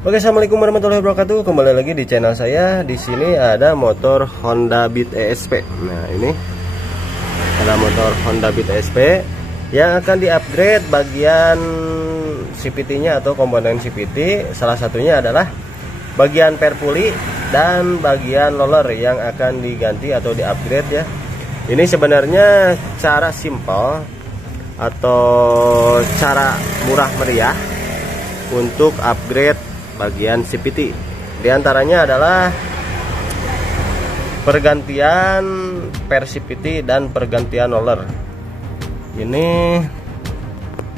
Oke, assalamualaikum warahmatullahi wabarakatuh. Kembali lagi di channel saya. Di sini ada motor Honda Beat ESP. Nah, ini ada motor Honda Beat ESP yang akan di-upgrade bagian CVT-nya atau komponen CVT. Salah satunya adalah bagian perpuli dan bagian roller yang akan diganti atau di-upgrade ya. Ini sebenarnya cara simpel atau cara murah meriah untuk upgrade bagian CVT. Di antaranya adalah pergantian per CVT dan pergantian roller. Ini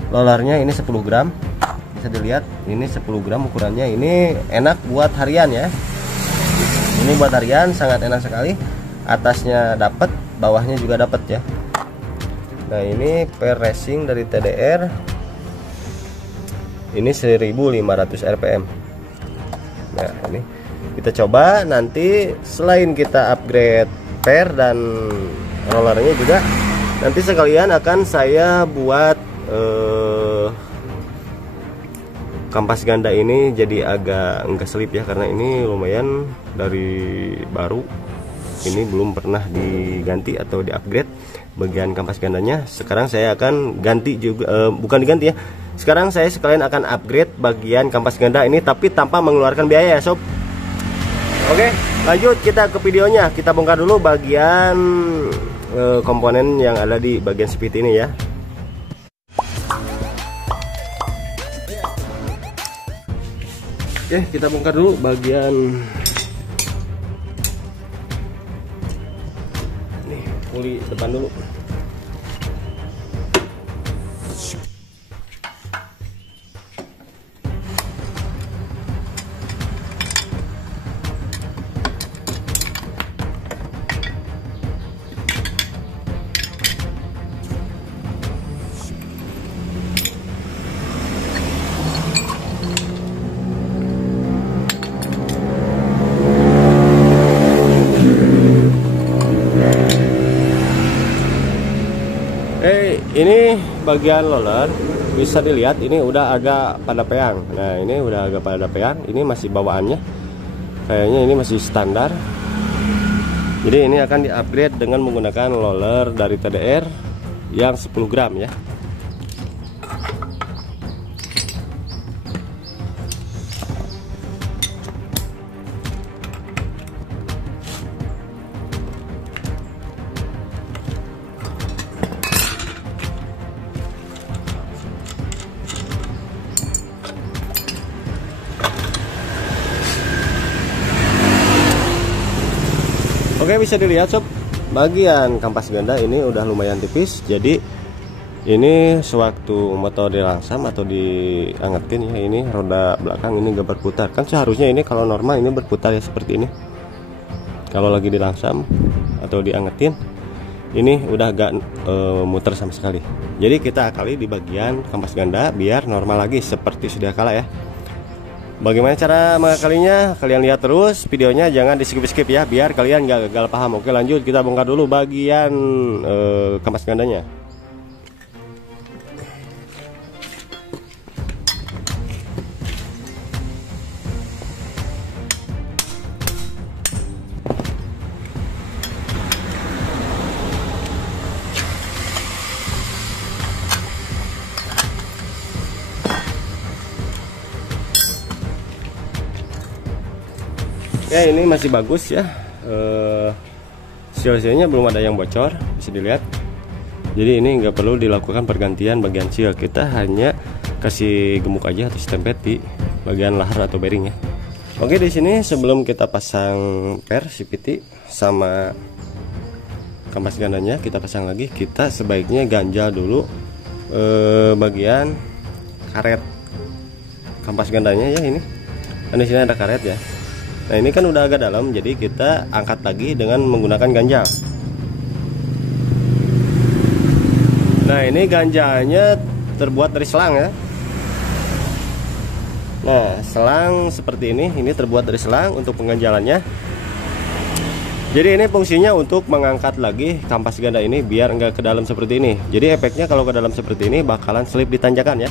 rollernya ini 10 gram. Bisa dilihat ini 10 gram ukurannya. Ini enak buat harian ya. Ini buat harian sangat enak sekali. Atasnya dapat, bawahnya juga dapat ya. Nah, ini per racing dari TDR. Ini 1500 rpm. Nah, ini kita coba nanti selain kita upgrade per dan rollernya juga nanti sekalian akan saya buat kampas ganda ini jadi agak enggak selip ya, karena ini lumayan dari baru, ini belum pernah diganti atau diupgrade bagian kampas gandanya. Sekarang saya akan ganti juga, bukan diganti ya, sekarang saya sekalian akan upgrade bagian kampas ganda ini tapi tanpa mengeluarkan biaya ya sob. Oke, lanjut kita ke videonya. Kita bongkar dulu bagian komponen yang ada di bagian CVT ini ya. Oke, kita bongkar dulu bagian nih, puli depan dulu. Ini bagian roller bisa dilihat ini udah agak pada peang. Nah, ini udah agak pada peang. Ini masih bawaannya kayaknya ini masih standar. Jadi ini akan di-upgrade dengan menggunakan roller dari TDR yang 10 gram ya. Oke, bisa dilihat sob, bagian kampas ganda ini udah lumayan tipis. Jadi ini sewaktu motor dirangsam atau diangetin ya, ini roda belakang ini gak berputar. Kan seharusnya ini kalau normal ini berputar ya seperti ini. Kalau lagi dirangsam atau diangetin ini udah gak muter sama sekali. Jadi kita akali di bagian kampas ganda biar normal lagi seperti sedia kala ya. Bagaimana cara mengakalinya? Kalian lihat terus videonya, jangan di skip ya, biar kalian gak gagal paham. Oke, lanjut kita bongkar dulu bagian kampas gandanya. Ya, ini masih bagus ya, seal-sealnya belum ada yang bocor, bisa dilihat. Jadi ini nggak perlu dilakukan pergantian bagian seal, kita hanya kasih gemuk aja atau stempet di bagian lahar atau bearing ya. Oke, di sini sebelum kita pasang per CVT sama kampas gandanya kita pasang lagi, kita sebaiknya ganjal dulu bagian karet kampas gandanya ya. Ini kan di sini ada karet ya. Nah, ini kan udah agak dalam, jadi kita angkat lagi dengan menggunakan ganjal. Nah, ini ganjalnya terbuat dari selang ya. Nah, selang seperti ini terbuat dari selang untuk pengganjalannya. Jadi ini fungsinya untuk mengangkat lagi kampas ganda ini biar enggak ke dalam seperti ini. Jadi efeknya kalau ke dalam seperti ini bakalan selip di tanjakan ya.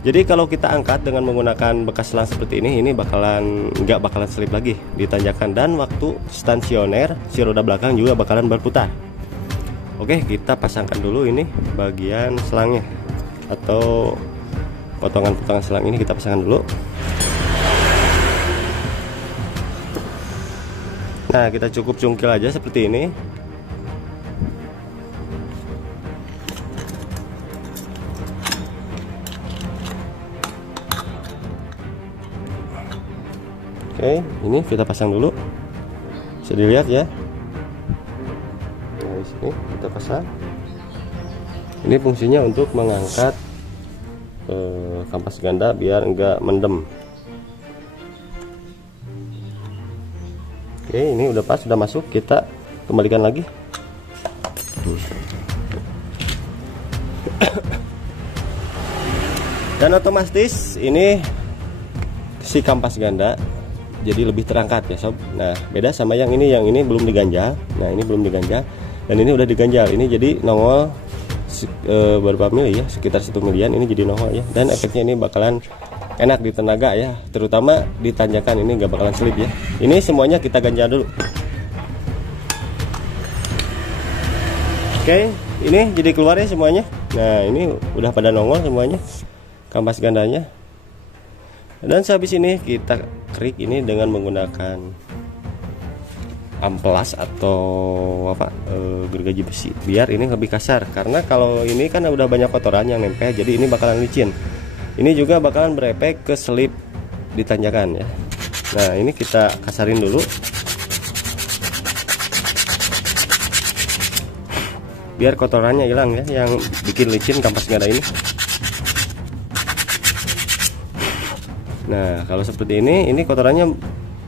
Jadi kalau kita angkat dengan menggunakan bekas selang seperti ini nggak bakalan selip lagi di tanjakan, dan waktu stasioner si roda belakang juga bakalan berputar. Oke, kita pasangkan dulu ini bagian selangnya atau potongan-potongan selang ini kita pasangkan dulu. Nah, kita cukup cungkil aja seperti ini. Oke, ini kita pasang dulu. Bisa dilihat ya. Nah, di sini kita pasang. Ini fungsinya untuk mengangkat kampas ganda biar enggak mendem. Oke, ini udah pas, sudah masuk. Kita kembalikan lagi. Dan otomatis ini si kampas ganda jadi lebih terangkat ya sob. Nah, beda sama yang ini belum diganjal. Nah, ini belum diganjal dan ini udah diganjal. Ini jadi nongol berapa mili ya, sekitar 1 milian ini jadi nongol ya. Dan efeknya ini bakalan enak di tenaga ya, terutama di tanjakan ini nggak bakalan selip ya. Ini semuanya kita ganjal dulu. Oke, ini jadi keluar ya semuanya. Nah, ini udah pada nongol semuanya kampas gandanya. Dan sehabis ini kita krik ini dengan menggunakan amplas atau gergaji besi biar ini lebih kasar, karena kalau ini kan udah banyak kotoran yang nempel, jadi ini bakalan licin. Ini juga bakalan berefek ke selip di tanjakan ya. Nah, ini kita kasarin dulu biar kotorannya hilang ya, yang bikin licin kampas ganda ini. Nah, kalau seperti ini kotorannya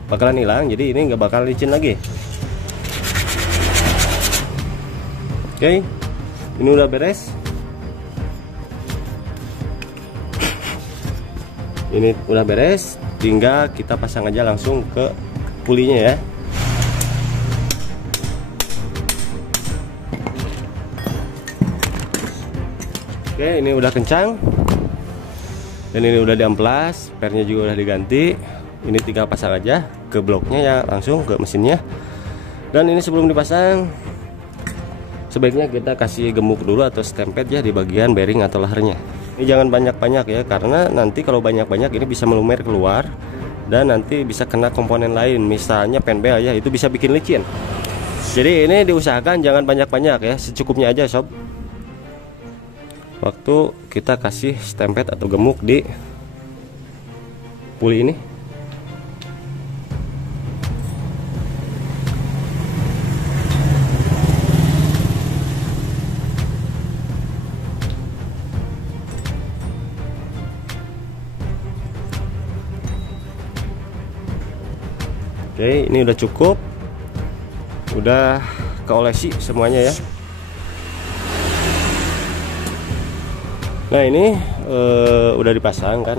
bakalan hilang, jadi ini nggak bakal licin lagi. Oke, ini udah beres. Ini udah beres, tinggal kita pasang aja langsung ke pulinya ya. Oke, ini udah kencang. Dan ini udah diamplas, pernya juga udah diganti. Ini tinggal pasang aja ke bloknya ya, langsung ke mesinnya. Dan ini sebelum dipasang, sebaiknya kita kasih gemuk dulu atau stempet ya di bagian bearing atau lehernya. Ini jangan banyak-banyak ya, karena nanti kalau banyak-banyak ini bisa melumer keluar dan nanti bisa kena komponen lain, misalnya penbel ya, itu bisa bikin licin. Jadi ini diusahakan jangan banyak-banyak ya, secukupnya aja sob. Waktu kita kasih stempet atau gemuk di puli ini. Oke, ini udah cukup, udah keolesi semuanya ya. Nah, ini udah dipasang kan,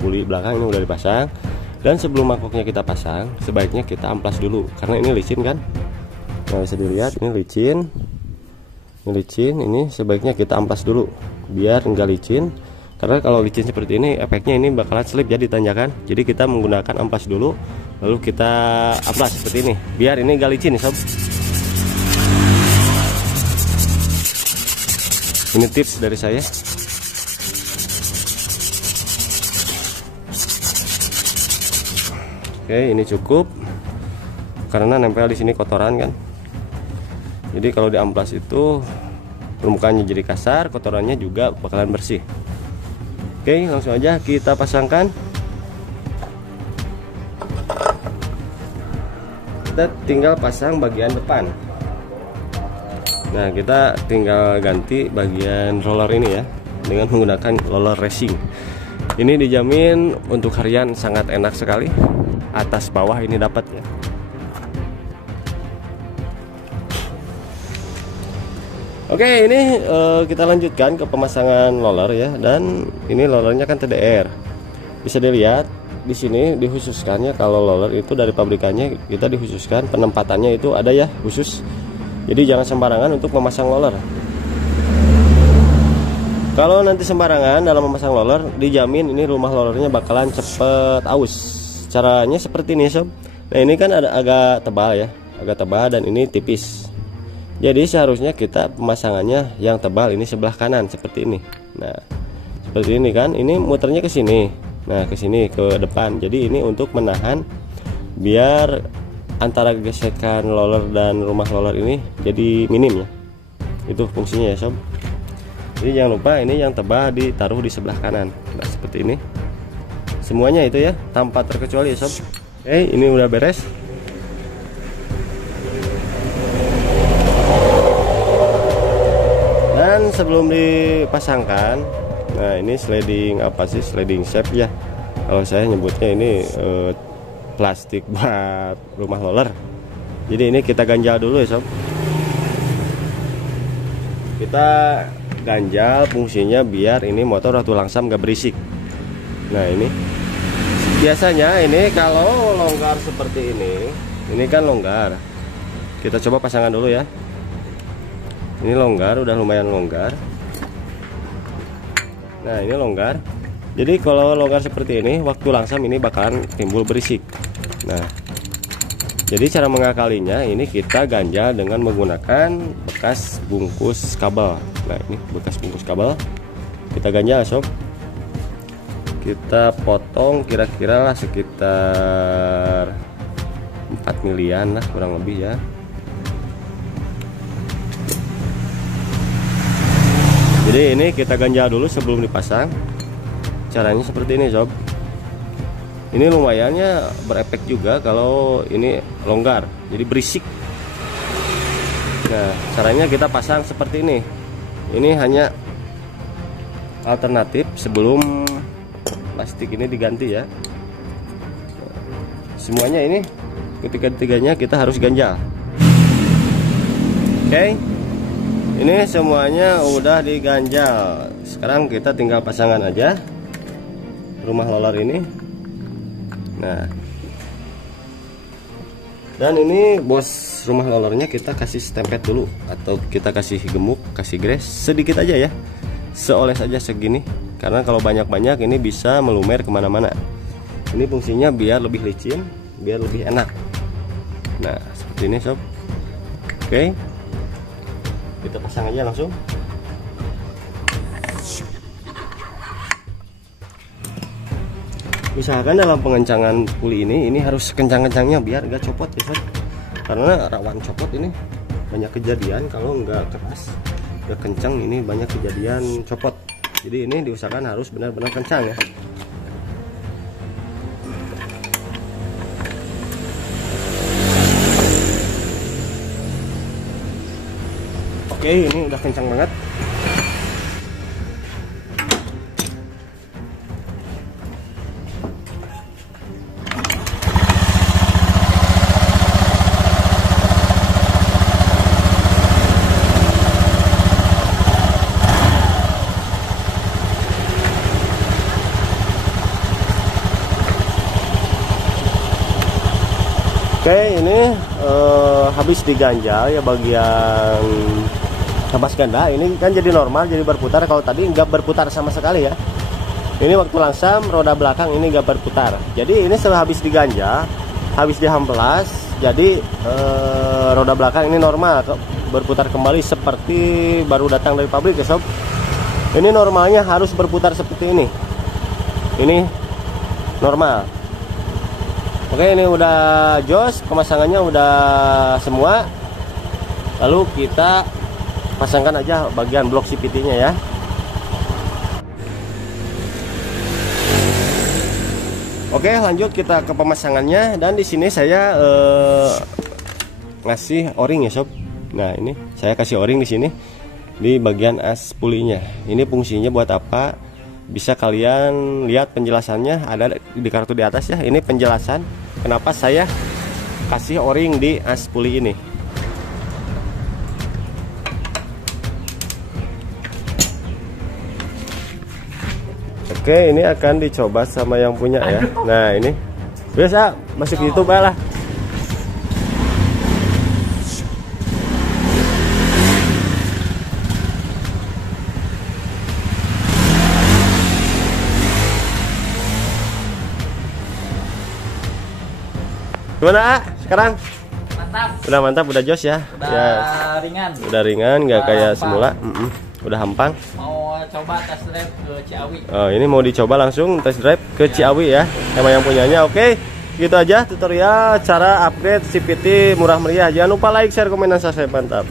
puli belakang ini udah dipasang. Dan sebelum mangkoknya kita pasang, sebaiknya kita amplas dulu karena ini licin kan. Nah, bisa dilihat ini licin. Ini licin, ini sebaiknya kita amplas dulu biar enggak licin. Karena kalau licin seperti ini efeknya ini bakalan slip jadi tanjakan. Jadi kita menggunakan amplas dulu, lalu kita amplas seperti ini biar ini enggak licin sob. Ini tips dari saya. Oke, ini cukup karena nempel di sini kotoran kan. Jadi kalau di amplas itu permukaannya jadi kasar, kotorannya juga bakalan bersih. Oke, langsung aja kita pasangkan. Kita tinggal pasang bagian depan. Nah, kita tinggal ganti bagian roller ini ya dengan menggunakan roller racing. Ini dijamin untuk harian sangat enak sekali. Atas bawah ini dapat ya. Oke, ini kita lanjutkan ke pemasangan roller ya. Dan ini rollernya kan TDR. Bisa dilihat di sini dikhususkannya kalau roller itu dari pabrikannya kita dikhususkan penempatannya itu ada ya khusus. Jadi jangan sembarangan untuk memasang roller. Kalau nanti sembarangan dalam memasang roller, dijamin ini rumah rollernya bakalan cepet aus. Caranya seperti ini sob. Nah ini kan ada agak tebal ya, agak tebal dan ini tipis. Jadi seharusnya kita pemasangannya yang tebal ini sebelah kanan seperti ini. Nah seperti ini kan, ini muternya ke sini. Nah ke sini ke depan. Jadi ini untuk menahan biar antara gesekan roller dan rumah roller ini jadi minim ya. Itu fungsinya ya sob. Jadi jangan lupa ini yang tebal ditaruh di sebelah kanan. Nah seperti ini. Semuanya itu ya, tanpa terkecuali ya sob. Oke, ini udah beres. Dan sebelum dipasangkan, nah ini sliding apa sih, sliding shape ya. Kalau saya nyebutnya ini plastik buat rumah roller. Jadi ini kita ganjal dulu ya sob. Kita ganjal fungsinya biar ini motor waktu langsam gak berisik. Nah ini biasanya ini kalau longgar seperti ini kan longgar. Kita coba pasangan dulu ya. Ini longgar, udah lumayan longgar. Nah ini longgar. Jadi kalau longgar seperti ini, waktu langsam ini bakalan timbul berisik. Nah jadi cara mengakalinya ini kita ganjal dengan menggunakan bekas bungkus kabel. Nah ini bekas bungkus kabel kita ganjal sob. Kita potong kira-kira lah sekitar 4 milian lah kurang lebih ya. Jadi ini kita ganjal dulu sebelum dipasang. Caranya seperti ini sob. Ini lumayannya berefek juga kalau ini longgar, jadi berisik. Nah caranya kita pasang seperti ini. Ini hanya alternatif sebelum plastik ini diganti ya. Semuanya ini ketiga-tiganya kita harus ganjal. Oke, ini semuanya udah diganjal. Sekarang kita tinggal pasangan aja rumah roller ini. Nah dan ini bos rumah rollernya kita kasih stempet dulu, atau kita kasih gemuk, kasih gres sedikit aja ya, seoles aja segini, karena kalau banyak-banyak ini bisa melumer kemana-mana. Ini fungsinya biar lebih licin, biar lebih enak. Nah seperti ini sob. Oke, kita pasang aja langsung. Misalkan dalam pengencangan puli ini harus kencang-kencangnya biar gak copot ya sob. Karena rawan copot ini, banyak kejadian kalau nggak keras, nggak kencang ini banyak kejadian copot. Jadi ini diusahakan harus benar-benar kencang ya. Oke, ini udah kencang banget. Oke, ini habis diganjal ya bagian kampas ganda. Ini kan jadi normal, jadi berputar. Kalau tadi nggak berputar sama sekali ya. Ini waktu langsam roda belakang ini nggak berputar. Jadi ini setelah habis diganjal, habis dihamplas, jadi roda belakang ini normal berputar kembali seperti baru datang dari pabrik ya sob. Ini normalnya harus berputar seperti ini. Ini normal. Oke, ini udah jos, pemasangannya udah semua. Lalu kita pasangkan aja bagian blok CVT-nya ya. Oke, lanjut kita ke pemasangannya. Dan di sini saya ngasih o-ring ya sob. Nah ini saya kasih o-ring di sini di bagian as pulinya. Ini fungsinya buat apa? Bisa kalian lihat penjelasannya ada di kartu di atas ya. Ini penjelasan kenapa saya kasih o-ring di as puli ini. Oke, ini akan dicoba sama yang punya ya. Nah ini biasa masuk YouTube lah. Gimana sekarang? Mantap. Udah mantap, udah jos ya. Udah Ya, ringan. udah ringan, nggak kayak hampang. semula. Udah hampang. Mau coba test drive ke Ciawi. Oh, ini mau dicoba langsung test drive ke Ciawi ya. Emang yang punyanya. Oke, gitu aja tutorial cara upgrade CVT murah meriah. Jangan lupa like, share, komen, dan subscribe. Mantap.